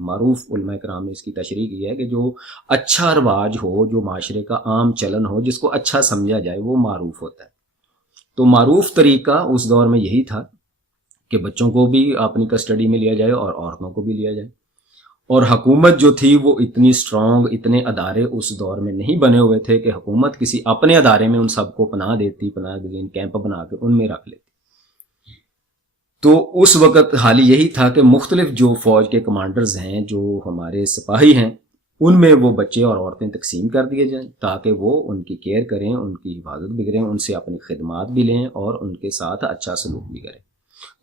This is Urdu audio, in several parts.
معروف علماء کرام نے اس کی تشریح کی ہے کہ جو اچھا رواج ہو، جو معاشرے کا عام چلن ہو، جس کو اچھا سمجھا جائے، وہ معروف ہوتا ہے۔ تو معروف طریقہ اس دور میں یہی تھا کہ بچوں کو بھی اپنی کسٹڈی میں لیا جائے اور عورتوں کو بھی لیا جائے۔ اور حکومت جو تھی وہ اتنی سٹرونگ، اتنے ادارے اس دور میں نہیں بنے ہوئے تھے کہ حکومت کسی اپنے ادارے میں ان سب کو پناہ دیتی، پناہ گزین کیمپ بنا کے ان میں رکھ لیتی۔ تو اس وقت حال یہی تھا کہ مختلف جو فوج کے کمانڈرز ہیں، جو ہمارے سپاہی ہیں، ان میں وہ بچے اور عورتیں تقسیم کر دیے جائیں تاکہ وہ ان کی کیئر کریں، ان کی حفاظت بھی کریں، ان سے اپنی خدمات بھی لیں اور ان کے ساتھ اچھا سلوک بھی کریں۔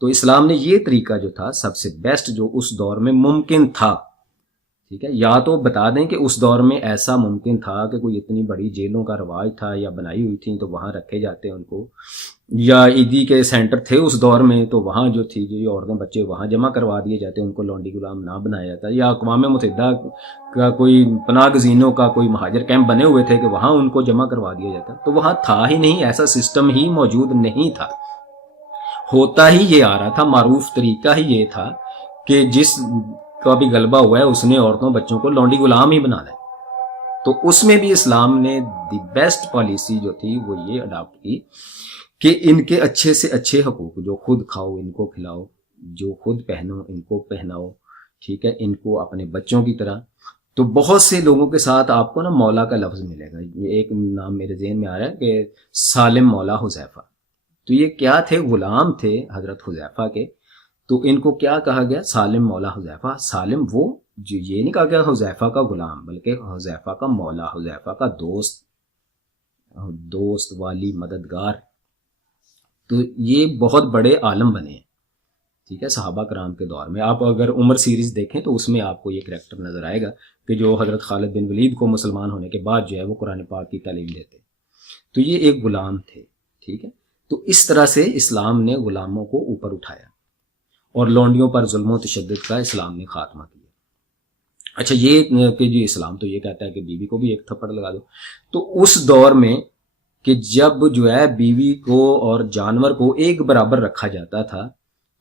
تو اسلام نے یہ طریقہ جو تھا سب سے بیسٹ جو اس دور میں ممکن تھا، ٹھیک ہے، یا تو بتا دیں کہ اس دور میں ایسا ممکن تھا کہ کوئی اتنی بڑی جیلوں کا رواج تھا یا بنائی ہوئی تھیں تو وہاں رکھے جاتے ان کو، یا عیدی کے سینٹر تھے اس دور میں تو وہاں جو تھی جو عورتیں بچے وہاں جمع کروا دیے جاتے، ان کو لونڈی غلام نہ بنایا جاتا، یا اقوام متحدہ کا کوئی پناہ گزینوں کا کوئی مہاجر کیمپ بنے ہوئے تھے کہ وہاں ان کو جمع کروا دیا جاتا، تو وہاں تھا ہی نہیں، ایسا سسٹم ہی موجود نہیں تھا۔ ہوتا ہی یہ آ رہا تھا، معروف طریقہ ہی یہ تھا کہ جس کا بھی غلبہ ہوا ہے اس نے عورتوں بچوں کو لونڈی غلام ہی بنا لیا۔ تو اس میں بھی اسلام نے دی بیسٹ پالیسی جو تھی وہ یہ اڈاپٹ کی کہ ان کے اچھے سے اچھے حقوق، جو خود کھاؤ ان کو کھلاؤ، جو خود پہنو ان کو پہناؤ، ٹھیک ہے، ان کو اپنے بچوں کی طرح۔ تو بہت سے لوگوں کے ساتھ آپ کو نا مولا کا لفظ ملے گا، یہ ایک نام میرے ذہن میں آ رہا ہے کہ سالم مولا حذیفہ۔ تو یہ کیا تھے؟ غلام تھے حضرت حذیفہ کے۔ تو ان کو کیا کہا گیا؟ سالم مولا حذیفہ۔ سالم وہ جو، یہ نہیں کہا گیا حذیفہ کا غلام، بلکہ حذیفہ کا مولا، حذیفہ کا دوست والی مددگار۔ تو یہ بہت بڑے عالم بنے ہیں، ٹھیک ہے، صحابہ کرام کے دور میں۔ آپ اگر عمر سیریز دیکھیں تو اس میں آپ کو یہ کریکٹر نظر آئے گا کہ جو حضرت خالد بن ولید کو مسلمان ہونے کے بعد جو ہے وہ قرآن پاک کی تعلیم دیتے، تو یہ ایک غلام تھے، ٹھیک ہے۔ تو اس طرح سے اسلام نے غلاموں کو اوپر اٹھایا اور لونڈیوں پر ظلم و تشدد کا اسلام نے خاتمہ کیا۔ اچھا، یہ کہ جو اسلام تو یہ کہتا ہے کہ بیوی کو بھی ایک تھپڑ لگا دو، تو اس دور میں کہ جب جو ہے بیوی کو اور جانور کو ایک برابر رکھا جاتا تھا،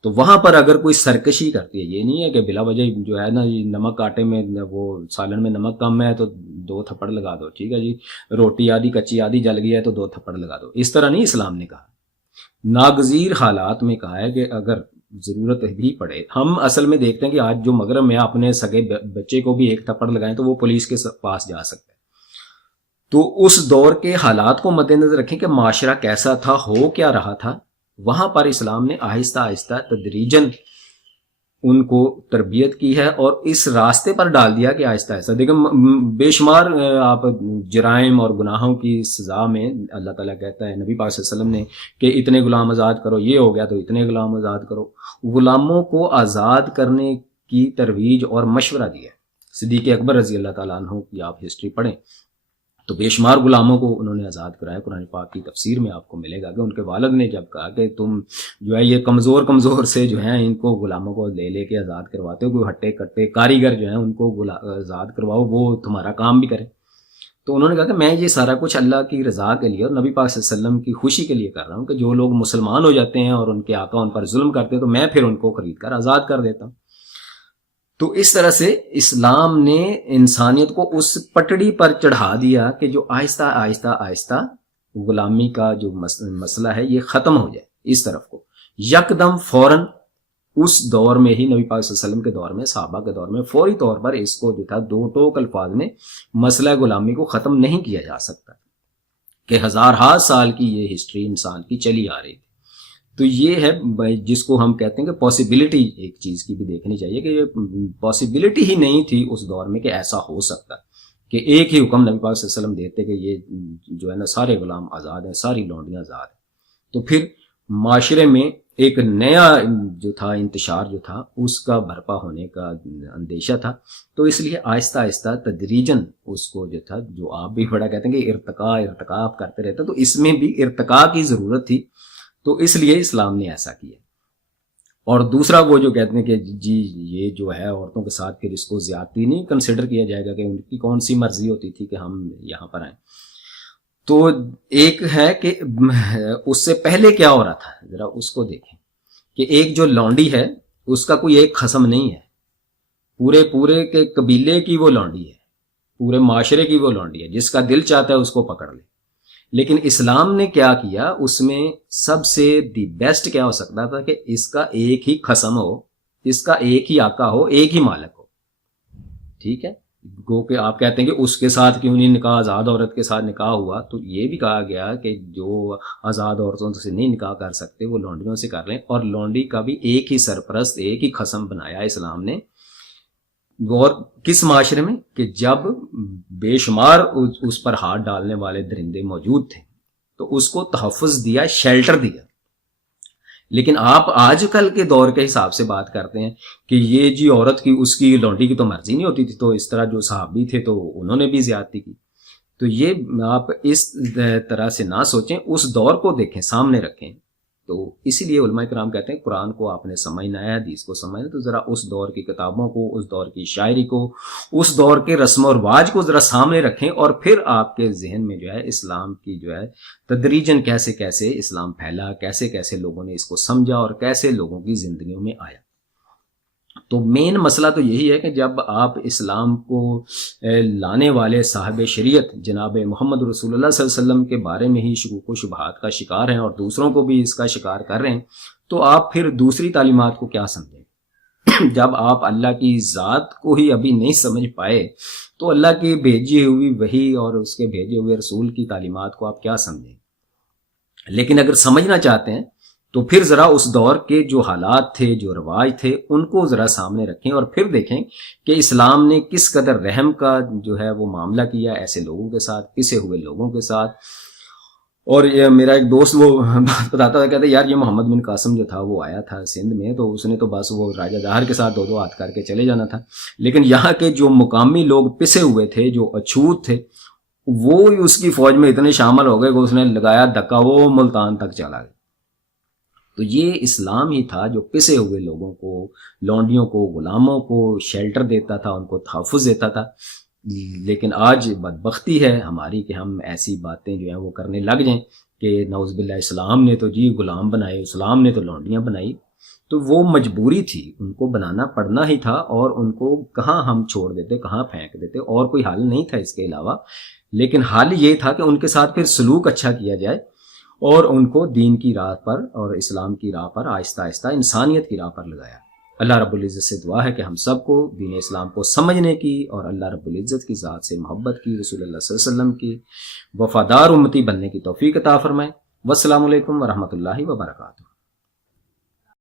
تو وہاں پر اگر کوئی سرکشی کرتی ہے، یہ نہیں ہے کہ بلا وجہ جو ہے نا نمک آٹے میں، وہ سالن میں نمک کم ہے تو 2 تھپڑ لگا دو، ٹھیک ہے جی، روٹی آدھی کچی آدھی جل گئی ہے تو 2 تھپڑ لگا دو، اس طرح نہیں اسلام نے کہا۔ ناگزیر حالات میں کہا ہے کہ اگر ضرورت بھی پڑے، ہم اصل میں دیکھتے ہیں کہ آج جو مغرب میں اپنے سگے بچے کو بھی 1 تھپڑ لگائیں تو وہ پولیس کے پاس جا سکتے ہیں۔ تو اس دور کے حالات کو مد نظر رکھیں کہ معاشرہ کیسا تھا، ہو کیا رہا تھا، وہاں پر اسلام نے آہستہ آہستہ تدریجاً ان کو تربیت کی ہے اور اس راستے پر ڈال دیا کہ آہستہ آہستہ دیکھیں بے شمار آپ جرائم اور گناہوں کی سزا میں اللہ تعالیٰ کہتا ہے، نبی پاک صلی اللہ علیہ وسلم نے، کہ اتنے غلام آزاد کرو، یہ ہو گیا تو اتنے غلام آزاد کرو۔ غلاموں کو آزاد کرنے کی ترویج اور مشورہ دیا۔ صدیق اکبر رضی اللہ تعالیٰ عنہ کی آپ ہسٹری پڑھیں تو بے شمار غلاموں کو انہوں نے آزاد کرایا۔ قرآن پاک کی تفسیر میں آپ کو ملے گا کہ ان کے والد نے جب کہا کہ تم جو ہے یہ کمزور سے جو ہیں ان کو غلاموں کو لے کے آزاد کرواتے ہو، کوئی ہٹے کٹے کاریگر جو ہیں ان کو آزاد کرواؤ، وہ تمہارا کام بھی کریں، تو انہوں نے کہا کہ میں یہ سارا کچھ اللہ کی رضا کے لیے اور نبی پاک صلی اللہ علیہ وسلم کی خوشی کے لیے کر رہا ہوں کہ جو لوگ مسلمان ہو جاتے ہیں اور ان کے آقا ان پر ظلم کرتے ہیں تو میں پھر ان کو خرید کر آزاد کر دیتا ہوں۔ تو اس طرح سے اسلام نے انسانیت کو اس پٹڑی پر چڑھا دیا کہ جو آہستہ آہستہ آہستہ غلامی کا جو مسئلہ ہے یہ ختم ہو جائے۔ اس طرف کو یکدم فوراً اس دور میں ہی، نبی پاک صلی اللہ علیہ وسلم کے دور میں، صحابہ کے دور میں، فوری طور پر اس کو جو تھا 2 ٹوک الفاظ میں مسئلہ غلامی کو ختم نہیں کیا جا سکتا کہ ہزارہا سال کی یہ ہسٹری انسان کی چلی آ رہی تھی۔ تو یہ ہے جس کو ہم کہتے ہیں کہ پاسبلٹی ایک چیز کی بھی دیکھنی چاہیے کہ یہ پاسبلٹی ہی نہیں تھی اس دور میں کہ ایسا ہو سکتا کہ ایک ہی حکم نبی پاک صلی اللہ علیہ وسلم دیتے کہ یہ جو ہے نا سارے غلام آزاد ہیں، ساری لونڈیاں آزاد ہیں۔ تو پھر معاشرے میں ایک نیا جو تھا انتشار جو تھا اس کا برپا ہونے کا اندیشہ تھا، تو اس لیے آہستہ آہستہ تدریجاً اس کو جو تھا، جو آپ بھی بڑا کہتے ہیں کہ ارتقا کرتے رہتے، تو اس میں بھی ارتقا کی ضرورت تھی، تو اس لیے اسلام نے ایسا کیا۔ اور دوسرا وہ جو کہتے ہیں کہ جی یہ جو ہے عورتوں کے ساتھ پھر اس کو زیادتی نہیں کنسیڈر کیا جائے گا کہ ان کی کون سی مرضی ہوتی تھی کہ ہم یہاں پر آئیں۔ تو ایک ہے کہ اس سے پہلے کیا ہو رہا تھا، ذرا اس کو دیکھیں کہ ایک جو لونڈی ہے اس کا کوئی ایک خصم نہیں ہے، پورے کے قبیلے کی وہ لونڈی ہے، پورے معاشرے کی وہ لونڈی ہے، جس کا دل چاہتا ہے اس کو پکڑ لے۔ لیکن اسلام نے کیا کیا، اس میں سب سے دی بیسٹ کیا ہو سکتا تھا کہ اس کا ایک ہی خصم ہو، اس کا ایک ہی آقا ہو، ایک ہی مالک ہو، ٹھیک ہے۔ گو کہ آپ کہتے ہیں کہ اس کے ساتھ کیوں نہیں نکاح، آزاد عورت کے ساتھ نکاح ہوا، تو یہ بھی کہا گیا کہ جو آزاد عورتوں سے نہیں نکاح کر سکتے وہ لونڈیوں سے کر لیں، اور لونڈی کا بھی ایک ہی سرپرست، ایک ہی خصم بنایا اسلام نے۔ اور کس معاشرے میں کہ جب بے شمار اس پر ہاتھ ڈالنے والے درندے موجود تھے تو اس کو تحفظ دیا، شیلٹر دیا۔ لیکن آپ آج کل کے دور کے حساب سے بات کرتے ہیں کہ یہ جی عورت کی، اس کی لونڈی کی تو مرضی نہیں ہوتی تھی، تو اس طرح جو صحابی تھے تو انہوں نے بھی زیادتی کی۔ تو یہ آپ اس طرح سے نہ سوچیں، اس دور کو دیکھیں، سامنے رکھیں۔ تو اسی لیے علماء کرام کہتے ہیں قرآن کو آپ نے سمجھنا ہے، حدیث کو سمجھنا ہے، تو ذرا اس دور کی کتابوں کو، اس دور کی شاعری کو، اس دور کے رسم و رواج کو ذرا سامنے رکھیں، اور پھر آپ کے ذہن میں جو ہے اسلام کی جو ہے تدریجاً کیسے کیسے اسلام پھیلا، کیسے کیسے لوگوں نے اس کو سمجھا اور کیسے لوگوں کی زندگیوں میں آیا۔ تو مین مسئلہ تو یہی ہے کہ جب آپ اسلام کو لانے والے صاحب شریعت جناب محمد رسول اللہ صلی اللہ علیہ وسلم کے بارے میں ہی شکوک و شبہات کا شکار ہیں اور دوسروں کو بھی اس کا شکار کر رہے ہیں، تو آپ پھر دوسری تعلیمات کو کیا سمجھیں؟ جب آپ اللہ کی ذات کو ہی ابھی نہیں سمجھ پائے تو اللہ کی بھیجی ہوئی وحی اور اس کے بھیجے ہوئے رسول کی تعلیمات کو آپ کیا سمجھیں؟ لیکن اگر سمجھنا چاہتے ہیں تو پھر ذرا اس دور کے جو حالات تھے، جو رواج تھے، ان کو ذرا سامنے رکھیں اور پھر دیکھیں کہ اسلام نے کس قدر رحم کا جو ہے وہ معاملہ کیا ایسے لوگوں کے ساتھ، پسے ہوئے لوگوں کے ساتھ۔ اور یہ میرا ایک دوست وہ بتاتا تھا، کہتا یار یہ محمد بن قاسم جو تھا وہ آیا تھا سندھ میں، تو اس نے تو بس وہ راجہ دہر کے ساتھ دو دو ہاتھ کر کے چلے جانا تھا، لیکن یہاں کے جو مقامی لوگ پسے ہوئے تھے، جو اچھوت تھے، وہ اس کی فوج میں اتنے شامل ہو گئے کہ اس نے لگایا دھکا، وہ ملتان تک چلا گیا۔ تو یہ اسلام ہی تھا جو پسے ہوئے لوگوں کو، لونڈیوں کو، غلاموں کو شیلٹر دیتا تھا، ان کو تحفظ دیتا تھا۔ لیکن آج بدبختی ہے ہماری کہ ہم ایسی باتیں جو ہیں وہ کرنے لگ جائیں کہ نعوذ باللہ اسلام نے تو جی غلام بنائے، اسلام نے تو لونڈیاں بنائی۔ تو وہ مجبوری تھی، ان کو بنانا پڑنا ہی تھا، اور ان کو کہاں ہم چھوڑ دیتے، کہاں پھینک دیتے، اور کوئی حل نہیں تھا اس کے علاوہ۔ لیکن حل یہ تھا کہ ان کے ساتھ پھر سلوک اچھا کیا جائے اور ان کو دین کی راہ پر اور اسلام کی راہ پر آہستہ آہستہ انسانیت کی راہ پر لگایا۔ اللہ رب العزت سے دعا ہے کہ ہم سب کو دین اسلام کو سمجھنے کی اور اللہ رب العزت کی ذات سے محبت کی، رسول اللہ صلی اللہ علیہ وسلم کی وفادار امتی بننے کی توفیق عطا فرمائے۔ والسلام علیکم ورحمۃ اللہ وبرکاتہ۔